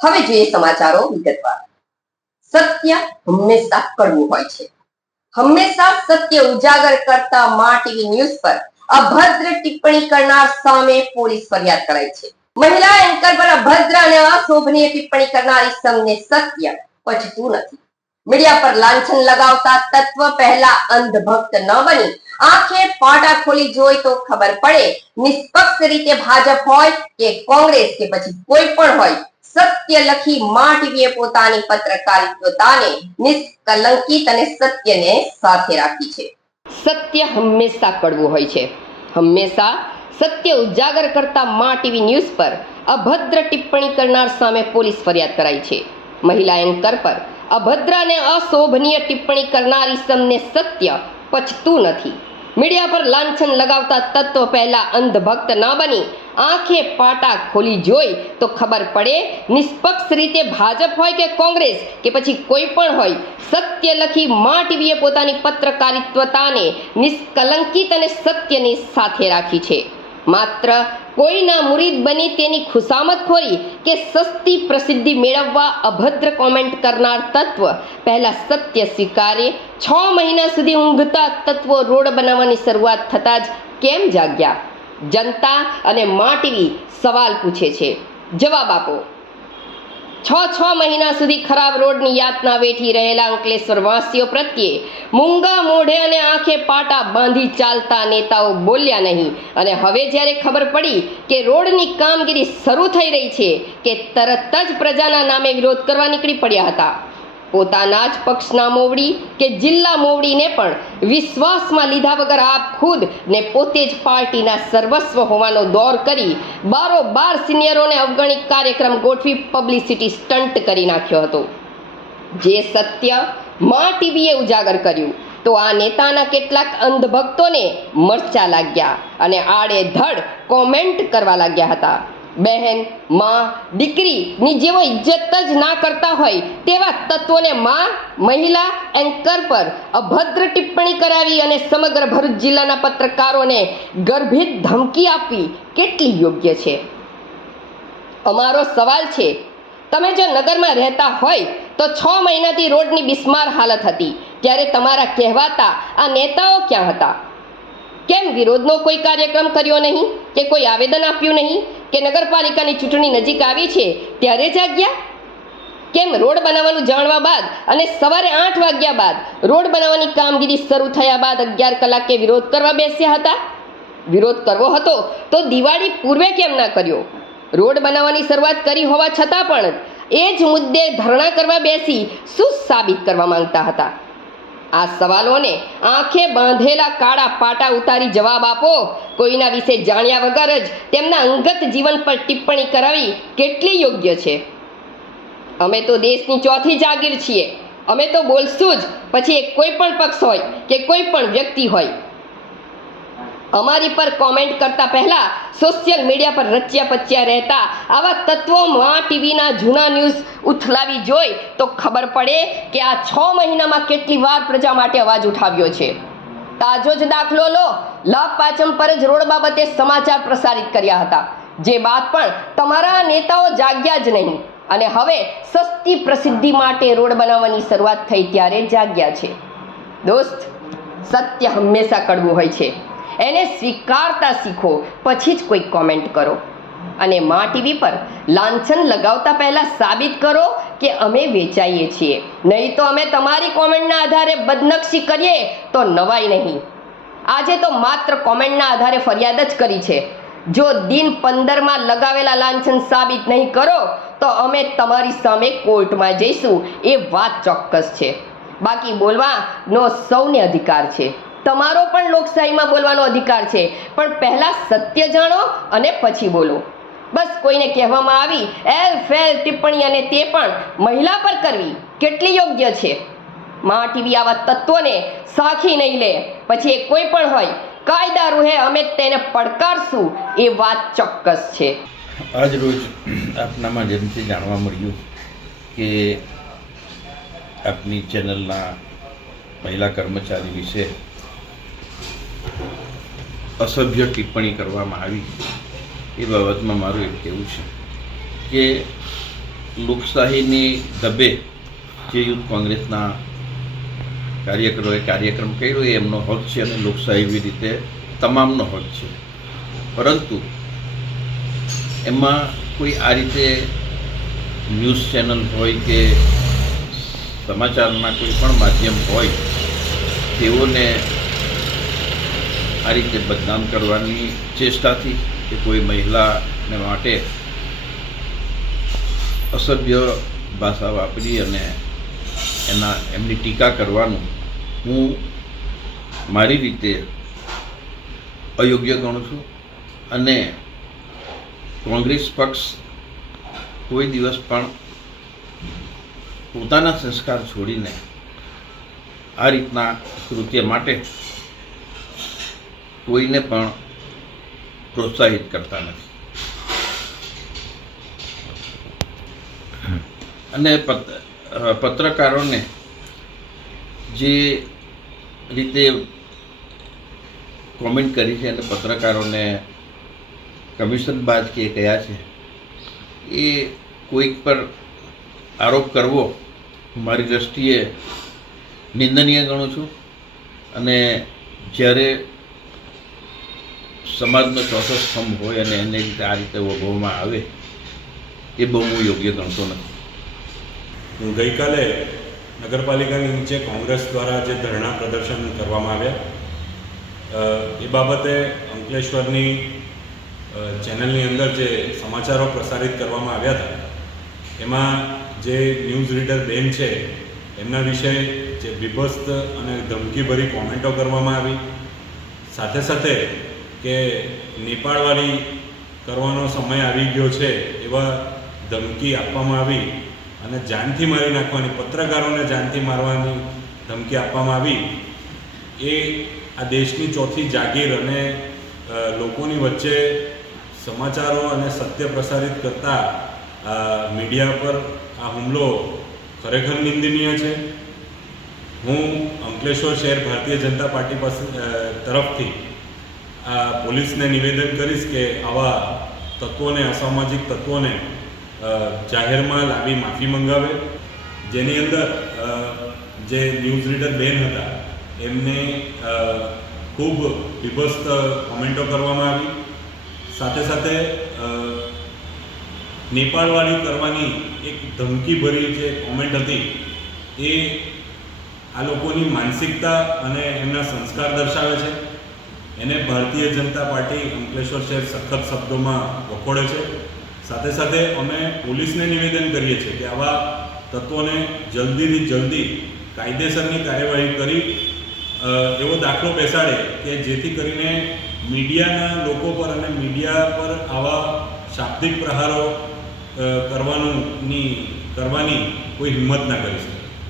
હવે જોઈએ સમાચારો વિગતવાર। સત્ય હંમેશા કડવું હોય છે। હંમેશા સત્ય ઉજાગર કરતા મા ટીવી ન્યૂઝ પર અભદ્ર ટિપ્પણી કરનાર સામે પોલીસ ફરિયાદ કરાઈ છે। મહિલા એન્કર પર અભદ્ર અને અશોભનીય ટિપ્પણી કરનારી સામે સત્ય પચતું નથી। મીડિયા પર લાંછન લગાવતા તત્વ પહેલા અંધભક્ત ન બની આંખે પાટા ખોલી જોઈ તો ખબર પડે। નિષ્પક્ષ રીતે ભાજપ હોય કે કોંગ્રેસ કે પછી કોઈ પણ હોય, સત્ય લખી મા ટીવીએ પોતાની પત્રકારિતાને નિષ્કલંકિત અને સત્યને સાથે રાખી છે। સત્ય હંમેશા કડવું હોય છે। હંમેશા સત્ય ઉજાગર કરતા મા ટીવી ન્યૂઝ પર અભદ્ર ટિપ્પણી કરનાર સામે પોલીસ ફરિયાદ કરાઈ છે। મહિલા એન્કર પર અભદ્ર અને અશોભનીય ટિપ્પણી કરનારી સામે સત્ય પચતું નથી। મીડિયા પર લાંછન લગાવતા તત્વ પહેલા અંધભક્ત ન બની આંખે પાટા ખોલી જોઈ તો ખબર પડે। નિષ્પક્ષ રીતે ભાજપ હોય કે કોંગ્રેસ કે પછી કોઈ પણ હોય, સત્ય લખી મા ટીવીએ પોતાની પત્રકારિતાને નિષ્કલંકિત અને સત્યની સાથે રાખી છે। માત્ર કોઈના મુરીદ બની તેની ખુશામતખોરી કે સસ્તી પ્રસિદ્ધિ મેળવવા અભદ્ર કોમેન્ટ કરનાર તત્વ પહેલા સત્ય સ્વીકારે। 6 મહિના સુધી ઊંઘતા તત્વો રોડ બનાવવાની શરૂઆત થતા જ કેમ જાગ્યા? જનતા અને મા ટીવી સવાલ પૂછે છે, જવાબ આપો। 6 મહિના સુધી ખરાબ રોડની યાતના વેઠી રહેલા અંકલેશ્વર વાસીઓ પ્રત્યે મૂંગા મોઢે અને આંખે પાટા બાંધી ચાલતા નેતાઓ બોલ્યા નહીં, અને હવે જ્યારે ખબર પડી કે રોડની કામગીરી શરૂ થઈ રહી છે કે તરત જ પ્રજાના નામે વિરોધ કરવા નીકળી પડ્યા હતા। પોતાના જ પક્ષના મોવડી કે જિલ્લા મોવડીને પણ વિશ્વાસમાં લીધા વગર આપ ખુદ ને પોતે જ પાર્ટીના સર્વસ્વ હોવાનો દોર કરી બારોબાર સિનિયરોને અવગણી કાર્યક્રમ ગોઠવી પબ્લિસિટી સ્ટન્ટ કરી નાખ્યો હતો। જે સત્ય મા ટીવીએ ઉજાગર કર્યું તો આ નેતાના કેટલાક અંધભક્તોને મરચા લાગ્યા અને આડેધડ કોમેન્ટ કરવા લાગ્યા હતા। બહેન, માં, દીકરીની જેવો ઇજ્જત જ ના કરતા હોય તેવા તત્વોને મહિલા એન્કર પર અભદ્ર ટિપ્પણી કરાવી અને સમગ્ર ભરૂચ જિલ્લાના પત્રકારોને ગર્ભિત ધમકી આપવી કેટલી યોગ્ય છે? અમારો સવાલ છે, તમે જો નગરમાં રહેતા હોય તો 6 મહિનાથી રોડની બિસ્માર હાલત હતી, ત્યારે તમારા કહેવાતા આ નેતાઓ ક્યાં હતા? કેમ વિરોધનો કોઈ કાર્યક્રમ કર્યો નહીં કે કોઈ આવેદન આપ્યું નહીં કે નગરપાલિકાની ચૂંટણી નજીક આવી છે ત્યારે જાગ્યા? કેમ રોડ બનાવવાનું જાણવા બાદ અને સવારે 8 વાગ્યા બાદ રોડ બનાવવાની કામગીરી શરૂ થયા બાદ 11 કલાકે વિરોધ કરવા બેસ્યા હતા? વિરોધ કરવો હતો તો દિવાળી પૂર્વે કેમ ના કર્યો? રોડ બનાવવાની શરૂઆત કરી હોવા છતાં પણ એ જ મુદ્દે ધરણા કરવા બેસી શું સાબિત કરવા માંગતા હતા? આ સવાલોને આંખે બાંધેલા કાળા પાટા ઉતારી જવાબ આપો। કોઈના વિશે જાણ્યા વગર જ તેમના અંગત જીવન પર ટિપ્પણી કરાવી કેટલી યોગ્ય છે? અમે તો દેશની ચોથી જાગીર છીએ। અમે તો બોલશું જ, પછી એ કોઈ પણ પક્ષ હોય કે કોઈ પણ વ્યક્તિ હોય। અમારી પર કોમેન્ટ કરતા પહેલા સોશિયલ મીડિયા પર રચ્યા પચ્યા રહેતા આવા તત્વો મા ટીવીના જૂના ન્યૂઝ ઉથલાવી જોઈ તો ખબર પડે કે આ 6 મહિનામાં કેટલી વાર પ્રજા માટે અવાજ ઉઠાવ્યો છે। તાજો જ દાખલો લો, લાભ પાંચમ પર જ રોડ બાબતે સમાચાર પ્રસારિત કર્યા હતા, જે બાદ પણ તમારા નેતાઓ જાગ્યા જ નહીં, અને હવે સસ્તી પ્રસિદ્ધિ માટે રોડ બનાવવાની શરૂઆત થઈ ત્યારે જાગ્યા છે। દોસ્ત, સત્ય હંમેશા કડવું હોય છે। એને સ્વીકારતા શીખો, પછી જ કોઈ કોમેન્ટ કરો। અને મા ટીવી પર લાંછન લગાવતા પહેલા સાબિત કરો કે અમે વેચાઈએ છીએ, નહીં તો અમે તમારી કોમેન્ટના આધારે બદનક્ષી કરીએ તો નવાઈ નહીં। આજે તો માત્ર કોમેન્ટના આધારે ફરિયાદ જ કરી છે। જો દિન 15માં લગાવેલા લાંછન સાબિત નહીં કરો તો અમે તમારી સામે કોર્ટમાં જઈશું, એ વાત ચોક્કસ છે। બાકી બોલવાનો સૌને અધિકાર છે, તમારો પણ લોકશાહીમાં બોલવાનો અધિકાર છે, પણ પહેલા સત્ય જાણો અને પછી બોલો। બસ કોઈને કહેવામાં આવી એલ ફેલ ટિપ્પણી, અને તે પણ મહિલા પર કરવી કેટલી યોગ્ય છે? મા ટીવી આવા તત્વોને સાખી નહીં લે, પછી એ કોઈ પણ હોય, કાયદા રૂહે અમે તેને પડકારશું, એ વાત ચોક્કસ છે। આજ રોજ આપના માધ્યમથી જાણવા મળ્યું કે આપની ચેનલના મહિલા કર્મચારી વિશે અસભ્ય ટિપ્પણી કરવામાં આવી। એ બાબતમાં મારું એક કહેવું છે કે લોકશાહીની ઢબે જે યુથ કોંગ્રેસના કાર્યકરોએ કાર્યક્રમ કર્યો એ એમનો હક છે અને લોકશાહી રીતે તમામનો હક છે. પરંતુ એમાં કોઈ આ રીતે ન્યૂઝ ચેનલ હોય કે સમાચારના કોઈ પણ માધ્યમ હોય તેઓને આ રીતે બદનામ કરવાની ચેષ્ટાથી કે કોઈ મહિલાને માટે અસભ્ય ભાષા વાપરી અને એમની ટીકા કરવાનું હું મારી રીતે અયોગ્ય ગણું છું. અને કોંગ્રેસ પક્ષ કોઈ દિવસ પણ પોતાના સંસ્કાર છોડીને આ રીતના કૃત્ય માટે કોઈને પણ પ્રોત્સાહિત કરતા નથી. અને પત્રકારોને જે રીતે કોમેન્ટ કરી છે અને પત્રકારોને કમિશનબાજ કે કયા છે એ કોઈક પર આરોપ કરવો મારી દૃષ્ટિએ નિંદનીય ગણું છું. અને જ્યારે સમાજનો ચોથો સ્તંભ હોય અને એને રીતે આ રીતે વગોવામાં આવે એ બહુ હું યોગ્ય ગણતો નથી. ગઈકાલે નગરપાલિકાની નીચે કોંગ્રેસ દ્વારા જે ધરણા પ્રદર્શન કરવામાં આવ્યા એ બાબતે અંકલેશ્વરની ચેનલની અંદર જે સમાચારો પ્રસારિત કરવામાં આવ્યા હતા એમાં જે ન્યૂઝ રીડર બેન છે એમના વિશે જે બીભત્સ અને ધમકીભરી કોમેન્ટો કરવામાં આવી, સાથે સાથે કે નેપાળવાળી કરવાનો સમય આવી ગયો છે એવા ધમકી આપવામાં આવી અને જાનથી મારી નાખવાની, પત્રકારોને જાનથી મારવાની ધમકી આપવામાં આવી. એ આ દેશની ચોથી જાગીર અને લોકોની વચ્ચે સમાચારો અને સત્ય પ્રસારિત કરતા મીડિયા પર આ હુમલો ખરેખર નિંદનીય છે. હું અંકલેશ્વર શહેર ભારતીય જનતા પાર્ટી તરફથી પોલીસને નિવેદન કરીશ કે આવા તત્વોને, અસામાજિક તત્વોને જાહેરમાં લાવી માફી મંગાવે. જેની અંદર જે ન્યૂઝ રીડર બેન હતા એમને ખૂબ બીભત્સ કોમેન્ટો કરવામાં આવી, સાથે સાથે નેપાળવાળી કરવાની એક ધમકીભરી જે કોમેન્ટ હતી એ આ લોકોની માનસિકતા અને એમના સંસ્કાર દર્શાવે છે. એને ભારતીય જનતા પાર્ટી અંકલેશ્વર શહેર સખત શબ્દોમાં વખોડે છે. સાથે સાથે અમે પોલીસને નિવેદન કરીએ છીએ કે આવા તત્વોને જલ્દીથી જલ્દી કાયદેસરની કાર્યવાહી કરી એવો દાખલો બેસાડે કે જેથી કરીને મીડિયાના લોકો પર અને મીડિયા પર આવા શાબ્દિક પ્રહારો કરવાની કોઈ હિંમત ના કરી શકે.